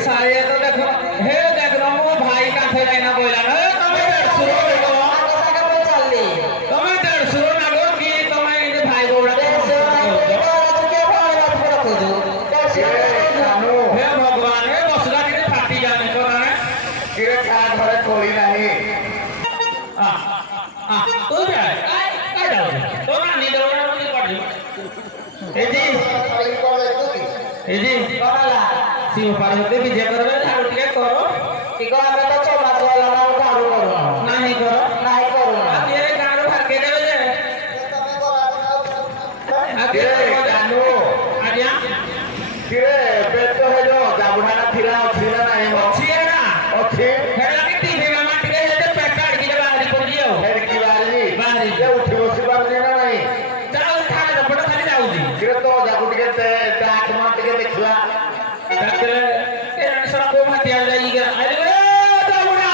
saya तो देखो हे देख रहा हूँ भाई का थे ना बोला ना तुम्हें डर शुरू हो गया आगे का पे चल ली तुम्हें डर शुरू ना हो कि तुम्हें ये भाई बोला डर शुरू ना हो तो क्या भाई बात करो खुद डर शुरू जानो हे भगवान हे बसला के फाटी जाने को ना किरे का घरे खोली नहीं तू जाए काय जाओ तो ना नींद वाला नहीं पड़ ए जी कोला शिव पार्वती विजय करबे झाड़ू टिके करो टिको आमे तो चोमा वाला ना झाड़ू करो नहीं करो अब ये झाड़ू भागे देबे जे आगे जानू आज्ञा किरे पेट हे जो जाबुढ़ाना थिरा अछि ना नहीं अछि ना अछि हेला के टीवी में मार टिके जे पेट काट के बाहर पड़ जियो फेर की बाहर जे उठी बसी बार ना नहीं चल उठा दे बड़ खाली जाऊ जी किरे तो जाबु टिके डाक मार टिके देखला को मत आ जाइएगा अरे दौड़ा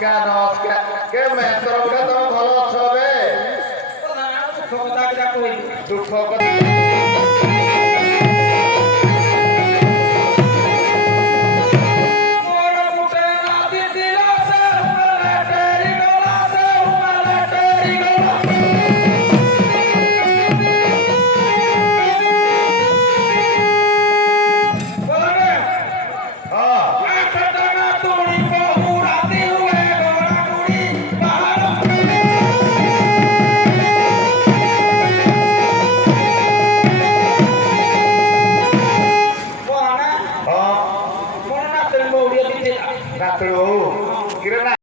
নমস্কার নমস্কার